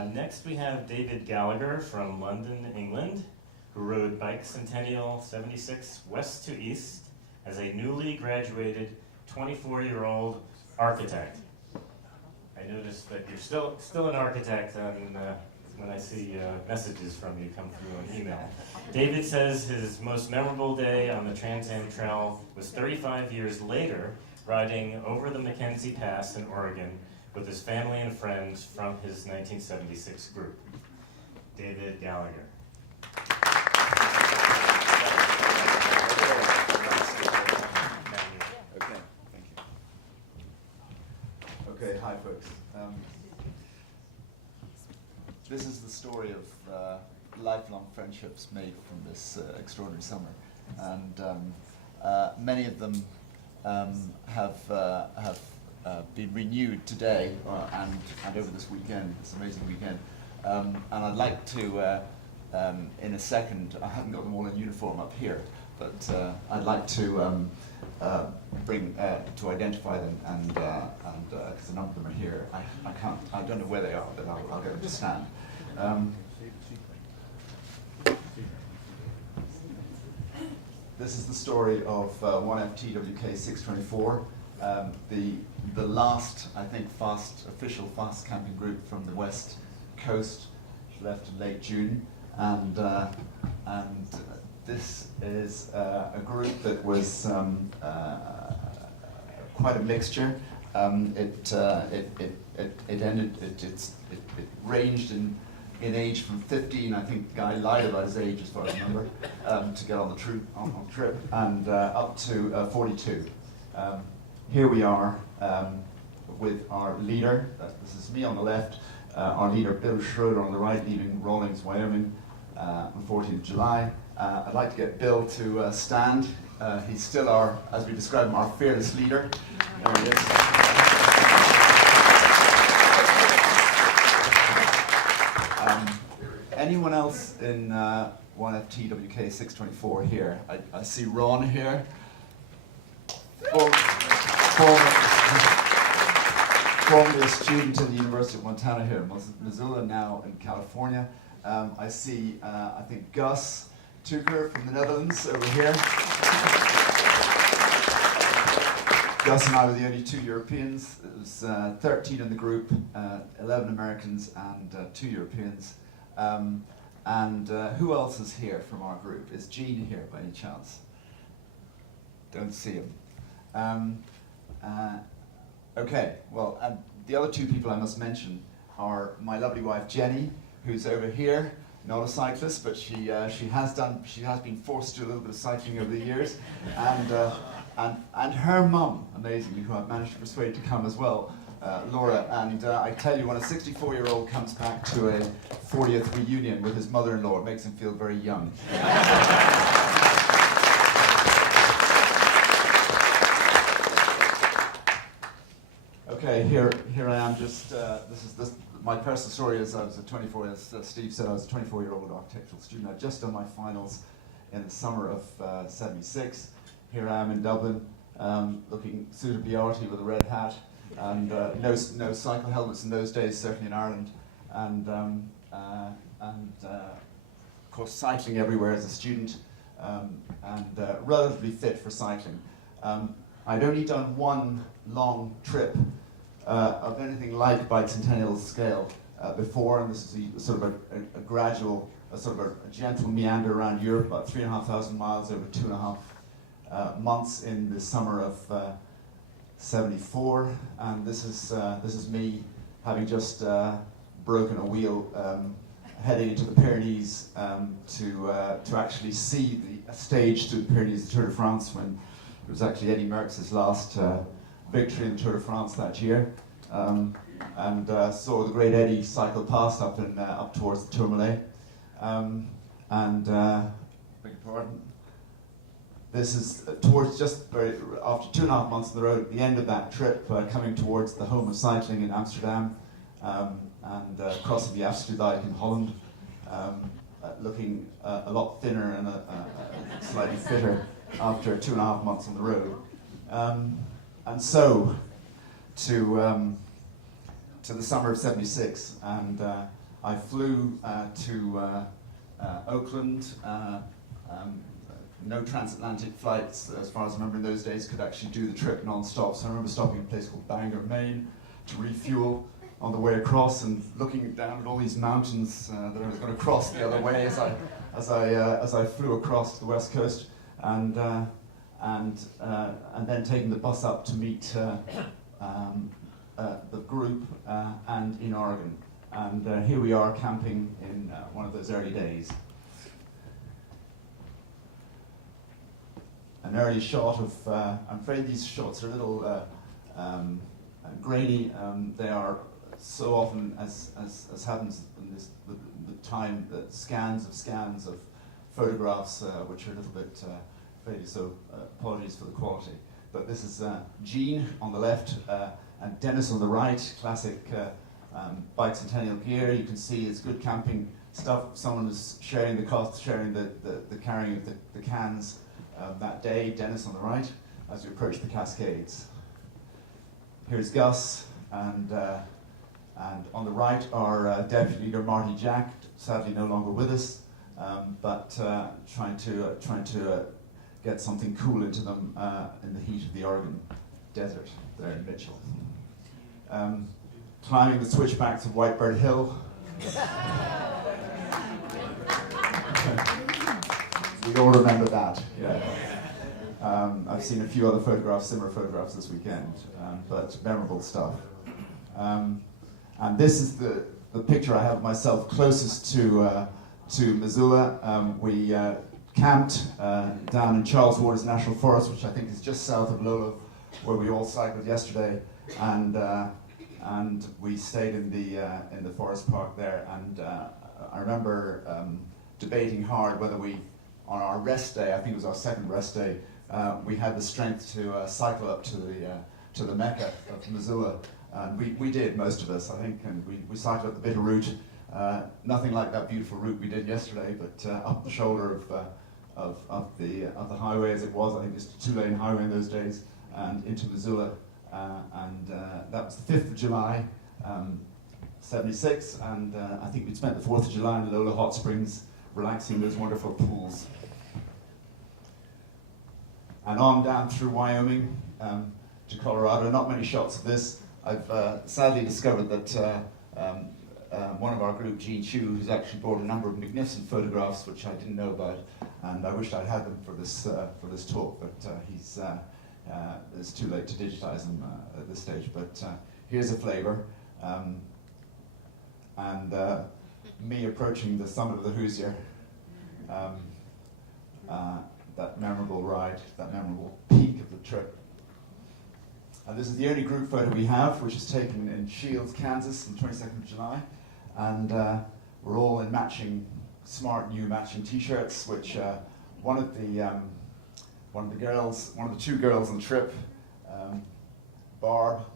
Next we have David Gallagher from London, England, who rode Bikecentennial 76 west to east as a newly graduated 24-year-old architect. I noticed that you're still an architect when I see messages from you come through on email. David says his most memorable day on the Trans Am Trail was 35 years later, riding over the Mackenzie Pass in Oregon with his family and friends from his 1976 group. David Gallagher. Okay, thank you. Okay, hi folks. This is the story of lifelong friendships made from this extraordinary summer, and many of them have been renewed today and over this weekend, this amazing weekend. And I'd like to, in a second, I haven't got them all in uniform up here, but I'd like to bring to identify them, and because a number of them are here, I don't know where they are, but I'll get them to stand. This is the story of 1FTWK 624, the last, I think, official fast camping group from the West Coast. She left in late June, and this is a group that was quite a mixture. It ranged in age from 15, I think the guy lied about his age as far as I remember, to get on the trip, and up to 42. Here we are with our leader. This is me on the left, our leader Bill Schroeder on the right, leaving Rawlings, Wyoming on 14th of July. I'd like to get Bill to stand. He's still our, as we describe him, our fearless leader. There he is. Anyone else in 1FTWK 624 here? I see Ron here. Formerly a student in the University of Montana here in Missoula, now in California. I see, I think, Gus Tucker from the Netherlands over here. Gus and I were the only two Europeans. It was 13 in the group, 11 Americans and 2 Europeans. Who else is here from our group? Is Gene here by any chance? Don't see him. Okay, well, the other 2 people I must mention are my lovely wife Jenny, who's over here, not a cyclist, but she has been forced to do a little bit of cycling over the years, and her mum, amazingly, who I've managed to persuade to come as well, Laura. And I tell you, when a 64-year-old comes back to a 40th reunion with his mother-in-law, it makes him feel very young. Okay, here I am. Just this is my personal story. As I was a 24, as Steve said, I was a 24-year-old architectural student. I'd just done my finals in the summer of '76. Here I am in Dublin, looking suitably arty with a red hat, and no cycle helmets in those days, certainly in Ireland, and of course cycling everywhere as a student, and relatively fit for cycling. I'd only done one long trip of anything like Bikecentennial scale before, and this is sort of a gradual, sort of a gentle meander around Europe, about 3,500 miles over 2.5 months in the summer of '74, and this is me having just broken a wheel, heading into the Pyrenees to actually see the stage through the Pyrenees, the Tour de France, when it was actually Eddie Merckx's last victory in the Tour de France that year, and saw the great Eddie cycle past up towards the Tourmalet, beg your pardon. This is towards after 2.5 months on the road, at the end of that trip, coming towards the home of cycling in Amsterdam, and crossing the Afsluitdijk in Holland, looking a lot thinner and slightly fitter after 2.5 months on the road. And so to the summer of '76, and I flew to Oakland. No transatlantic flights, as far as I remember in those days, could actually do the trip non-stop. So I remember stopping at a place called Bangor, Maine, to refuel on the way across, and looking down at all these mountains that I was going to cross the other way as I flew across the west coast, and then taking the bus up to meet the group and in Oregon. And here we are camping in one of those early days. An early shot of, I'm afraid these shots are a little grainy. They are so often, as happens in this, the time, that scans of photographs, which are a little bit faded, so apologies for the quality. But this is Gene on the left and Dennis on the right, classic Bikecentennial gear. You can see it's good camping stuff. Someone is sharing the cost, sharing the carrying of the cans that day. Dennis on the right, as we approach the Cascades. Here's Gus, and on the right our Deputy Leader Marty Jack, sadly no longer with us, but trying to get something cool into them in the heat of the Oregon desert there in Mitchell. Climbing the switchbacks of Whitebird Hill. We all remember that, yeah. I've seen a few other photographs, similar photographs this weekend, but memorable stuff. And this is the picture I have of myself closest to Missoula. We camped down in Charles Waters National Forest, which I think is just south of Lolo, where we all cycled yesterday, and we stayed in the forest park there. And I remember debating hard whether we, on our rest day, I think it was our second rest day, we had the strength to cycle up to the Mecca of Missoula. And we did, most of us, I think, and we cycled up the bitter route. Nothing like that beautiful route we did yesterday, but up the shoulder of the highway as it was. I think it's a 2-lane highway in those days, and into Missoula. And that was the 5th of July, 76, and I think we'd spent the 4th of July in Lola Hot Springs, relaxing in those wonderful pools. And on down through Wyoming to Colorado. Not many shots of this. I've sadly discovered that one of our group, Gene Chu, who's actually brought a number of magnificent photographs which I didn't know about, and I wished I'd had them for this talk, but it's too late to digitize them at this stage. But here's a flavor, and me approaching the summit of the Hoosier. That memorable ride, that memorable peak of the trip. And this is the only group photo we have, which is taken in Shields, Kansas on the 22nd of July. And we're all in matching, smart new matching t-shirts, which one of the two girls on the trip, Barb,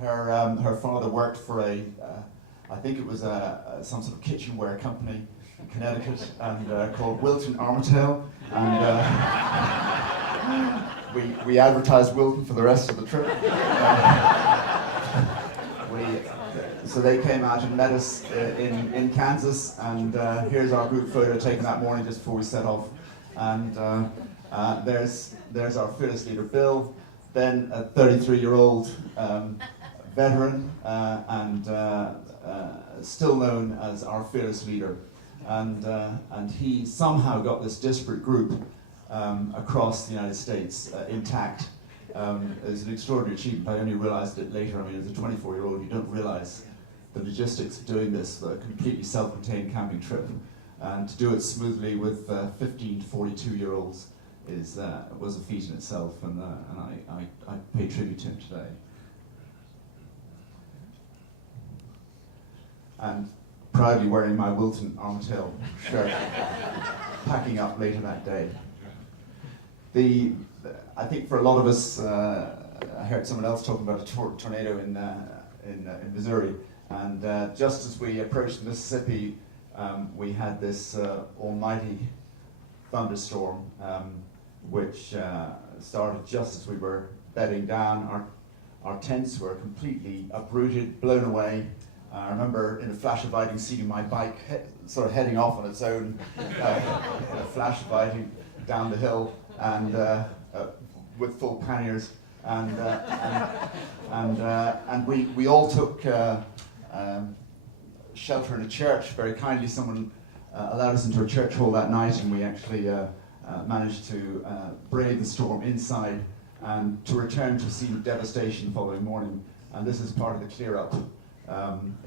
her father worked for I think it was some sort of kitchenware company in Connecticut, and called Wilton Armitage, and we advertised Wilton for the rest of the trip. So they came out and met us in Kansas, and here's our group photo taken that morning just before we set off. And there's our fearless leader, Bill, then a 33-year-old veteran, and still known as our fearless leader. And he somehow got this disparate group across the United States intact. It's an extraordinary achievement. I only realized it later. I mean, as a 24-year-old, you don't realize the logistics of doing this for a completely self-contained camping trip. And to do it smoothly with 15 to 42-year-olds was a feat in itself, and I pay tribute to him today. And proudly wearing my Wilton Armitage shirt, packing up later that day. I think for a lot of us, I heard someone else talking about a tornado in Missouri, and just as we approached the Mississippi, we had this almighty thunderstorm, which started just as we were bedding down. Our tents were completely uprooted, blown away. I remember in a flash of lighting seeing my bike sort of heading off on its own, in a flash of lighting down the hill, and with full panniers, and we all took shelter in a church. Very kindly, someone allowed us into a church hall that night, and we actually managed to brave the storm inside and to return to a scene of devastation the following morning. And this is part of the clear up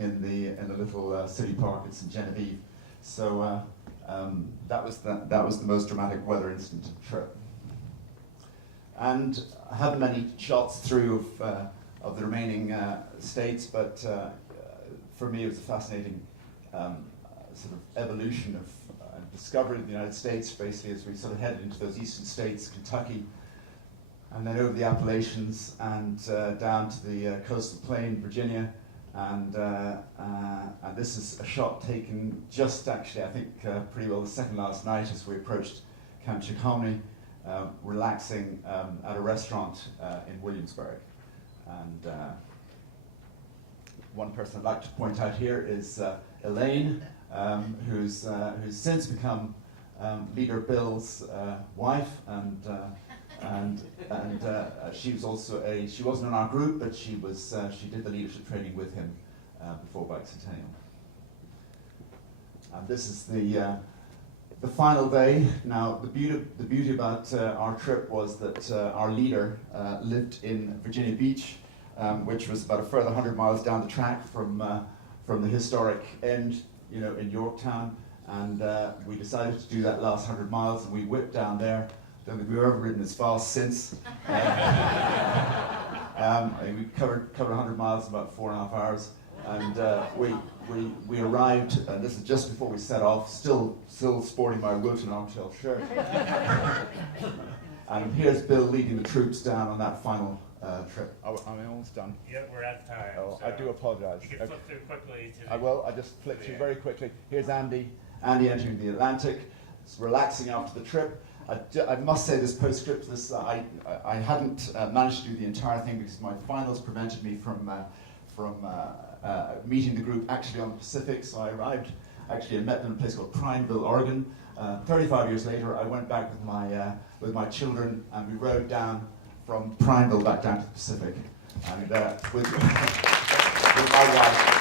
in the little city park at St Genevieve. So that was the most dramatic weather incident of the trip. And I haven't many shots through of the remaining states, but for me it was a fascinating sort of evolution of discovery of the United States, basically, as we sort of headed into those eastern states, Kentucky, and then over the Appalachians and down to the coastal plain, Virginia, and this is a shot taken just actually, I think, pretty well the second last night as we approached Camp Chickahominy, relaxing at a restaurant in Williamsburg. And one person I'd like to point out here is Elaine, who's since become Leader Bill's wife, and she was also she wasn't in our group, but she did the leadership training with him before Bikecentennial. And this is the final day. Now the beauty about our trip was that our leader lived in Virginia Beach, which was about a further 100 miles down the track from the historic end, in Yorktown, and we decided to do that last 100 miles, and we whipped down there. Don't think we've ever ridden as fast since. We covered 100 miles in about 4.5 hours, and we arrived, and this is just before we set off, still sporting my Wilton Armtail shirt. And here's Bill leading the troops down on that final trip. Oh, I'm almost done. Yep, we're out of time. Oh, so I do apologize. You can flip through quickly to the... I will. I just flipped through very quickly. Here's Andy entering the Atlantic. It's relaxing after the trip. I must say this postscript. I hadn't managed to do the entire thing because my finals prevented me from meeting the group actually on the Pacific. So I arrived actually and met them in a place called Prineville, Oregon. 35 years later, I went back with my children, and we rode down from Prineville back down to the Pacific, and with my wife.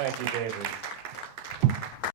Thank you, David.